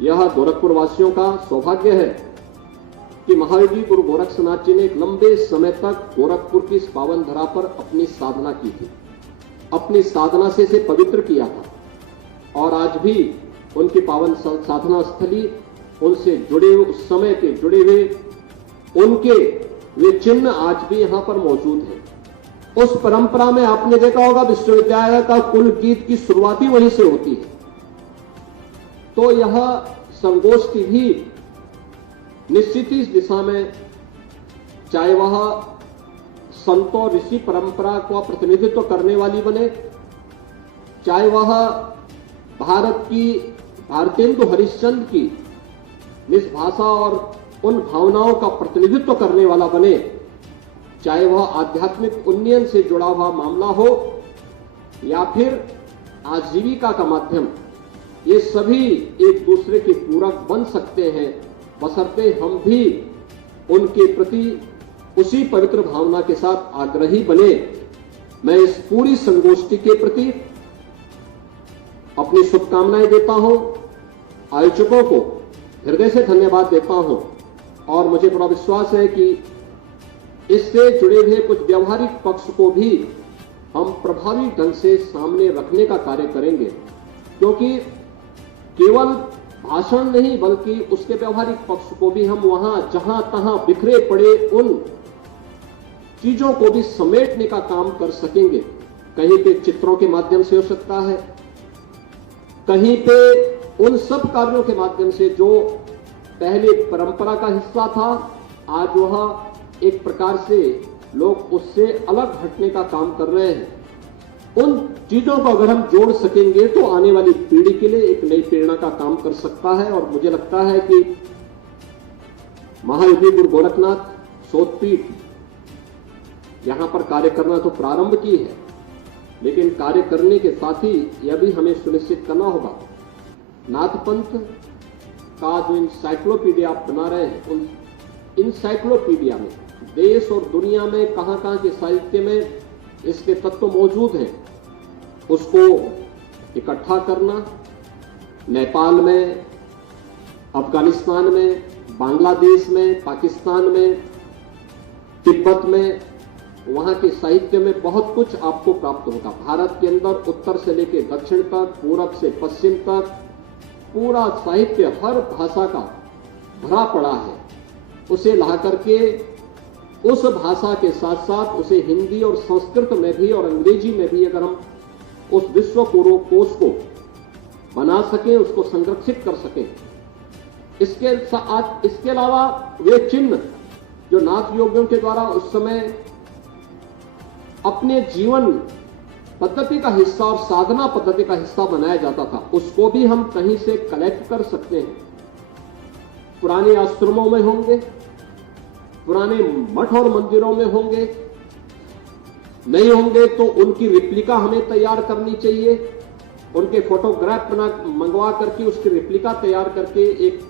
यह गोरखपुर वासियों का सौभाग्य है कि महायोगी गुरु गोरक्षनाथ जी ने एक लंबे समय तक गोरखपुर की इस पावन धरा पर अपनी साधना की थी, अपनी साधना से इसे पवित्र किया था और आज भी उनकी पावन साधना स्थली, उनसे जुड़े हुए उस समय के जुड़े हुए उनके वे चिन्ह आज भी यहां पर मौजूद हैं। उस परंपरा में आपने देखा होगा विश्वविद्यालय का कुल गीत की शुरुआत ही वहीं से होती है। तो यह संगोष्ठी भी निश्चित ही इस दिशा में, चाहे वह संतों ऋषि परंपरा का प्रतिनिधित्व करने वाली बने, चाहे वह भारत की भारतेंदु हरिश्चंद्र की निष्भाषा और उन भावनाओं का प्रतिनिधित्व करने वाला बने, चाहे वह आध्यात्मिक उन्नयन से जुड़ा हुआ मामला हो या फिर आजीविका का माध्यम, ये सभी एक दूसरे के पूरक बन सकते हैं, बशर्ते हम भी उनके प्रति उसी पवित्र भावना के साथ आग्रही बने। मैं इस पूरी संगोष्ठी के प्रति अपनी शुभकामनाएं देता हूं, आयोजकों को हृदय से धन्यवाद देता हूं और मुझे पूरा विश्वास है कि इससे जुड़े हुए कुछ व्यवहारिक पक्ष को भी हम प्रभावी ढंग से सामने रखने का कार्य करेंगे, क्योंकि केवल भाषण नहीं बल्कि उसके व्यवहारिक पक्ष को भी हम वहां जहां तहां बिखरे पड़े उन चीजों को भी समेटने का काम कर सकेंगे। कहीं पे चित्रों के माध्यम से हो सकता है, कहीं पे उन सब कार्यों के माध्यम से जो पहले परंपरा का हिस्सा था, आज वह एक प्रकार से लोग उससे अलग हटने का काम कर रहे हैं। उन चीजों को अगर हम जोड़ सकेंगे तो आने वाली पीढ़ी के लिए एक नई प्रेरणा का काम कर सकता है और मुझे लगता है कि महायोगी गुरु गोरखनाथ शोधपीठ यहां पर कार्य करना तो प्रारंभ की है, लेकिन कार्य करने के साथ ही यह भी हमें सुनिश्चित करना होगा नाथपंथ का जो इंसाइक्लोपीडिया आप बना रहे हैं, उन इंसाइक्लोपीडिया में देश और दुनिया में कहां के साहित्य में इसके तत्व मौजूद हैं, उसको इकट्ठा करना, नेपाल में, अफगानिस्तान में, बांग्लादेश में, पाकिस्तान में, तिब्बत में, वहां के साहित्य में बहुत कुछ आपको प्राप्त होगा। भारत के अंदर उत्तर से लेकर दक्षिण तक, पूरब से पश्चिम तक पूरा साहित्य हर भाषा का भरा पड़ा है। उसे ला करके उस भाषा के साथ साथ उसे हिंदी और संस्कृत में भी और अंग्रेजी में भी अगर हम उस विश्व कोश को बना सकें, उसको संरक्षित कर सकें, इसके अलावा वे चिन्ह जो नाथ योगियों के द्वारा उस समय अपने जीवन पद्धति का हिस्सा और साधना पद्धति का हिस्सा बनाया जाता था, उसको भी हम कहीं से कलेक्ट कर सकते हैं। पुराने आश्रमों में होंगे, पुराने मठ और मंदिरों में होंगे, नहीं होंगे तो उनकी रिप्लिका हमें तैयार करनी चाहिए, उनके फोटोग्राफ मंगवा करके उसकी रिप्लिका तैयार करके एक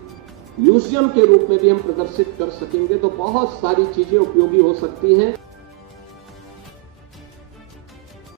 म्यूजियम के रूप में भी हम प्रदर्शित कर सकेंगे, तो बहुत सारी चीजें उपयोगी हो सकती हैं।